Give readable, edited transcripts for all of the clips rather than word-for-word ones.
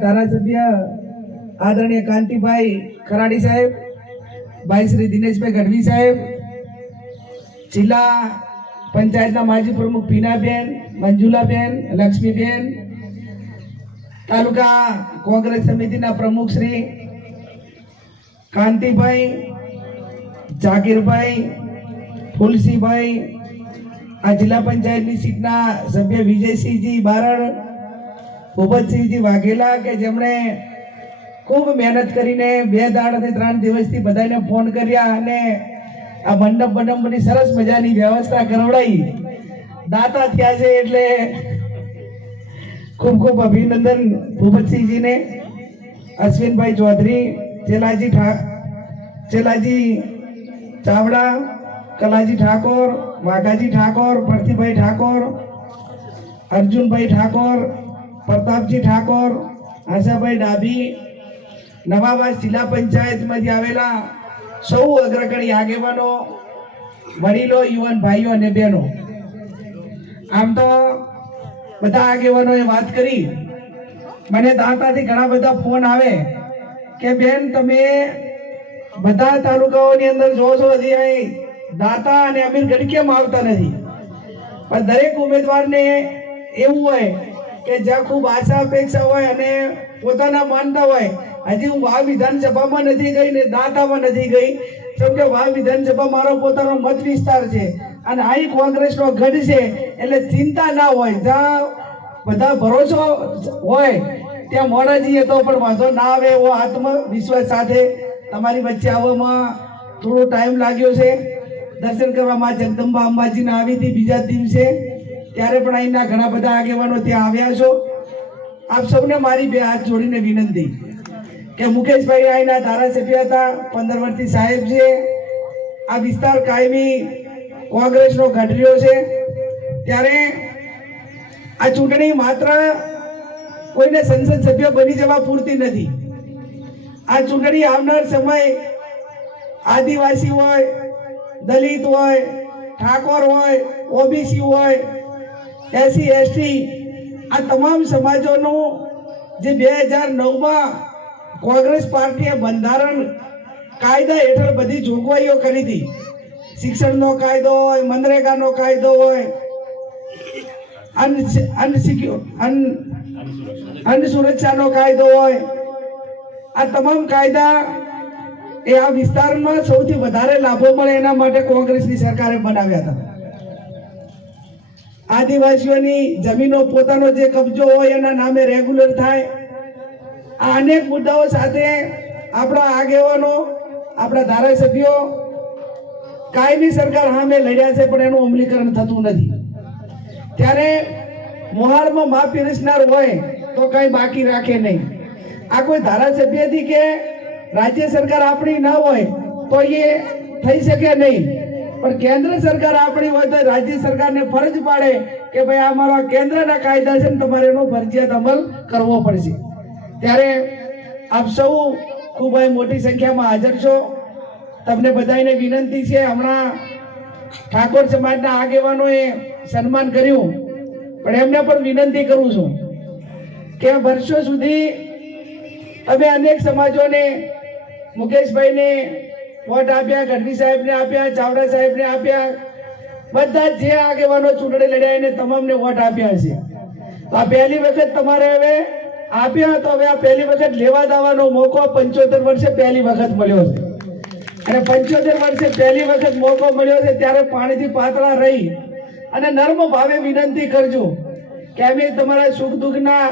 ધારાસભ્ય આદરણીય કાંતિભાઈ ખરાડી સાહેબ, ભાઈ શ્રી દિનેશભાઈ ગઢવી સાહેબ, જિલ્લા પંચાયતના માજી પ્રમુખ પીનાબેન, મંજુલાબેન, લક્ષ્મીબેન, તાલુકા કોંગ્રેસ સમિતિના પ્રમુખ શ્રી કાંતિભાઈ, જાકીરભાઈ, ફુલસીભાઈ, આ જિલ્લા પંચાયતની સીટના સભ્ય વિજયસિંહજી બારડ, ભૂપતસિંહજી વાઘેલા કે જેમણે ખૂબ મહેનત કરીને 2 દાડાથી 3 દિવસથી બધાને ફોન કર્યા અને આ મંડપની સરસ મજાની વ્યવસ્થા કરાવડાઈ દાતા થયા છે, એટલે ખૂબ ખૂબ અભિનંદન ભૂપતસિંહજીને, અશ્વિનભાઈ ચૌધરી, ચેલાજી ચાવડા, કલાજી ઠાકોર, વાઘાજી ઠાકોર, પ્રતિભાઈ ઠાકોર, અર્જુનભાઈ ઠાકોર, પ્રતાપજી ઠાકોર, આશાભાઈ ડાભી, નવાબાદ જિલ્લા પંચાયતમાંથી આવેલા સૌ અગ્રગણી આગેવાનો, વડીલો, યુવાન ભાઈઓ અને બહેનો, આમ તો બધા આગેવાનોએ વાત કરી. મને દાંતાથી ઘણા બધા ફોન આવે કે બેન તમે બધા તાલુકાઓની અંદર જો છો હજી દાતા અને અમીરગઢ કેમ આવતા નથી? પણ દરેક ઉમેદવારને એવું હોય કે જ્યાં ખૂબ આશા અપેક્ષા હોય અને પોતાના માનતા હોય. હજી હું વાવ વિધાનસભામાં નથી ગઈ ને દાંતામાં નથી ગઈ, કેમ કે વાવ વિધાનસભા મારો પોતાનો મત વિસ્તાર છે અને અહીં કોંગ્રેસનો ગઢ છે, એટલે ચિંતા ના હોય. જ્યાં બધા ભરોસો હોય ત્યાં મોડા જઈએ તો પણ વાંધો ના આવે એવો આત્મવિશ્વાસ સાથે તમારી વચ્ચે આવવામાં થોડો ટાઈમ લાગ્યો છે. દર્શન કરવામાં જગદંબા અંબાજીના આવી હતી બીજા દિવસે, ત્યારે પણ અહીંના ઘણા બધા આગેવાનો ત્યાં આવ્યા છો. આપ સૌને મારી 2 હાથ જોડીને વિનંતી કે મુકેશભાઈ અહીંના ધારાસભ્ય હતા, 15 વર્ષથી સાહેબ છે. આ વિસ્તાર કાયમી કોંગ્રેસનો ગઢ રહ્યો છે, ત્યારે આ ચૂંટણી માત્ર કોઈને સંસદ સભ્ય બની જવા પૂરતી નથી. આ ચૂંટણી આવનાર સમય આદિવાસી હોય, દલિત હોય, ઠાકોર હોય, ઓબીસી હોય, એસસી એસટી, આ તમામ સમાજોનું જે 2009માં કોંગ્રેસ પાર્ટીએ બંધારણ કાયદા હેઠળ બધી જોગવાઈઓ કરી હતી, શિક્ષણનો કાયદો હોય, મનરેગાનો કાયદો હોય, અન્ન સુરક્ષાનો કાયદો હોય, આ તમામ કાયદા એ આ વિસ્તારમાં સૌથી વધારે લાભો મળે એના માટે કોંગ્રેસની સરકારે બનાવ્યા હતા. આદિવાસીઓની જમીનો પોતાનો જે કબજો હોય એના નામે રેગ્યુલર થાય. આ અનેક મુદ્દાઓ સાથે આપણા આગેવાનો, આપણા ધારાસભ્યો કાયમી સરકાર સામે લડ્યા છે, પણ એનું અમલીકરણ થતું નથી. ત્યારે મોહારમાં મા પીરસનાર હોય તો કઈ બાકી રાખે નહીં. આ કોઈ ધારાસભ્યથી કે રાજ્ય સરકાર આપણી ના હોય તો એ થઈ શકે નહીં, પણ કેન્દ્ર સરકાર આપણી હોય તો રાજ્ય સરકારને ફરજ પાડે કે ભાઈ આ મારા કેન્દ્રના કાયદા છે ને તમારે એનો ફરજિયાત અમલ કરવો પડશે. ત્યારે આપ સૌ ખૂબ મોટી સંખ્યામાં હાજર છો. તમને બધાને વિનંતી છે, હમણાં ઠાકોર સમાજના આગેવાનોએ સન્માન કર્યું, પણ એમને પણ વિનંતી કરું છું કે વર્ષો સુધી તમે અનેક સમાજોને, મુકેશભાઈને વોટ આપ્યા, ગઢવી સાહેબને આપ્યા, ચાવડા સાહેબને આપ્યા, બધા જે આગેવાનો ચૂંટણી લડ્યા એને તમામને વોટ આપ્યા છે. આ પહેલી વખત તમારે હવે આપ્યા તો હવે આ પહેલી વખત લેવા દેવાનો મોકો 75 વર્ષે પહેલી વખત મળ્યો છે, અને 75 વર્ષે પહેલી વખત મોકો મળ્યો છે. ત્યારે પાણીથી પાતળા રહી અને નર્મ ભાવે વિનંતી કરજો કે અમે તમારા સુખ દુઃખના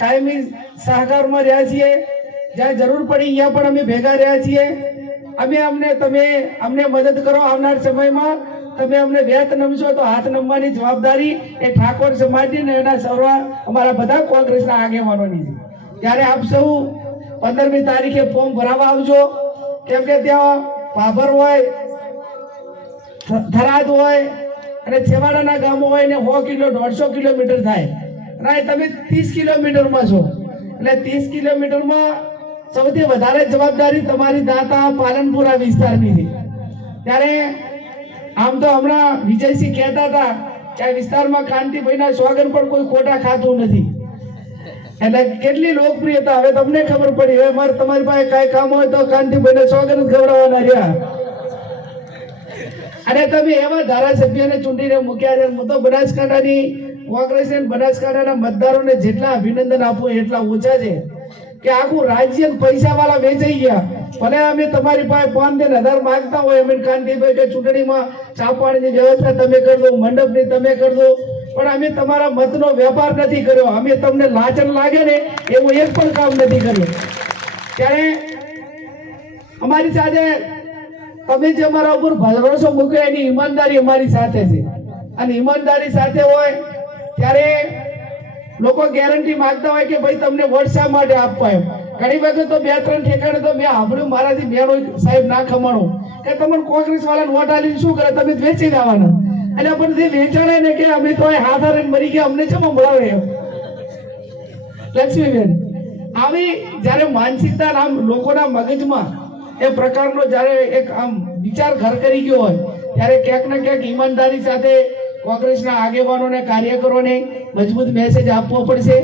કાયમી સહકારમાં રહ્યા છીએ. જ્યાં જરૂર પડી અહીંયા પણ અમે ભેગા રહ્યા છીએ. તમે અમને મદદ કરો. આવનાર સમયમાં તમે અમને વેત નમશો તો હાથ નમવાની જવાબદારી એ ઠાકોર સમાજની ને એના સર્વ અમારા બધા કોંગ્રેસના આગેવાનોની છે. ત્યારે આપ સૌ 15મી તારીખે ફોર્મ ભરાવા આવજો, કેમ કે ત્યાં ભાભર હોય, થરાદ હોય અને છેવાડાના ગામો હોય ને 100 કિલોમીટર થાય, અને તમે 30 કિલોમીટરમાં છો, એટલે 30 કિલોમીટરમાં સૌથી વધારે જવાબદારી તમારી દાતા પાલનપુરા વિસ્તારની છે. ત્યારે આમ તો હમણાં વિજયસિંહ કહેતા હતા કે આ વિસ્તારમાં કાંતિભાઈના સોગન પણ કોઈ ખોટા ખાતું નથી. એટલે કેટલી લોકપ્રિયતા હવે તમને ખબર પડી. હવે મારે તમારી પાસે કાંઈ કામ હોય તો કાંતિભાઈને સોગંદ ખવડાવવાના રહ્યા. અને તમે એવા ધારાસભ્યને ચૂંટીને મૂક્યા છે. હું તો બનાસકાંઠાની કોંગ્રેસ અને બનાસકાંઠાના મતદારોને જેટલા અભિનંદન આપું એટલા ઓછા છે કે આખું રાજ્ય પૈસા વાળા વેચાઈ ગયા. ભલે અમે તમારી પાસે 5,000 માંગતા હોય અમે કાંતિભાઈ કે ચૂંટણીમાં ચા પાણીની વ્યવસ્થા તમે કરી દો, મંડપની તમે કરી દો, પણ અમે તમારા મતનો વેપાર નથી કર્યો. અમે તમને લાચન લાગે ને એવું એક પણ કામ નથી કર્યું. ત્યારે અમારી સાથે તમે જે અમારા ઉપર ભરોસો મૂક્યો એની ઈમાનદારી અમારી સાથે છે. અને ઈમાનદારી સાથે હોય ત્યારે લોકો ગેરંટી માંગતા હોય કે ભાઈ તમને વોટ શા માટે આપવા એમ. ઘણી વખત તો 2-3 ઠેકાણે તો મેં સાંભળ્યું મારાથી બેનો સાહેબ ના ખમાણું કે તમને કોંગ્રેસ વાળાને વોટ આલીને શું કરે, તમે વેચી જવાના. એટલે પણ જે વેચાણે ને કે અમે તો હાથ હારે મરી ગયા, અમને શેમાં મળાવે એમ. લક્ષ્મીબેન, આવી જ્યારે માનસિકતા આમ લોકોના મગજમાં એ પ્રકારનો જ્યારે એક આમ વિચાર ઘર કરી ગયો હોય ત્યારે ક્યાંક ને ક્યાંક ઈમાનદારી સાથે કોંગ્રેસના આગેવાનોને કાર્યકરોને મજબૂત મેસેજ આપવો પડશે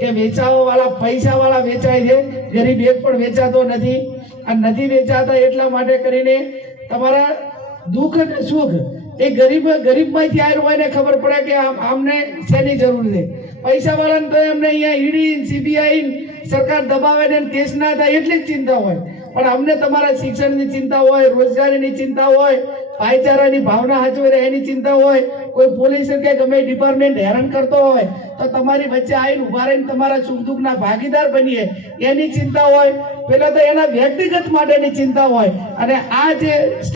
કે વેચાવા વાળા પૈસા વાળા વેચાય છે, ગરીબ એક પણ વેચાતો નથી. આ નથી વેચાતા એટલા માટે કરીને તમારા દુઃખ અને સુખ એ ગરીબમાંથી આવ્યો હોય ને ખબર પડે કે આમને શેની જરૂર છે. પૈસા વાળાને તો એમને અહીંયા ઈડી CBI સરકાર દબાવે ને કેસ ના થાય એટલી જ ચિંતા હોય, પણ અમને તમારા શિક્ષણની ચિંતા હોય, રોજગારીની ચિંતા હોય, ભાઈચારાની ભાવના સાચવી એની ચિંતા હોય, કોઈ પોલીસ કે ગમે ડિપાર્ટમેન્ટ હેરાન કરતો હોય તો તમારી વચ્ચે આવીને ઉભા રહીને તમારા સુખ દુઃખના ભાગીદાર બનીએ એની ચિંતા હોય. પેલા તો એના વ્યક્તિગત માટેની ચિંતા હોય. અને આ જે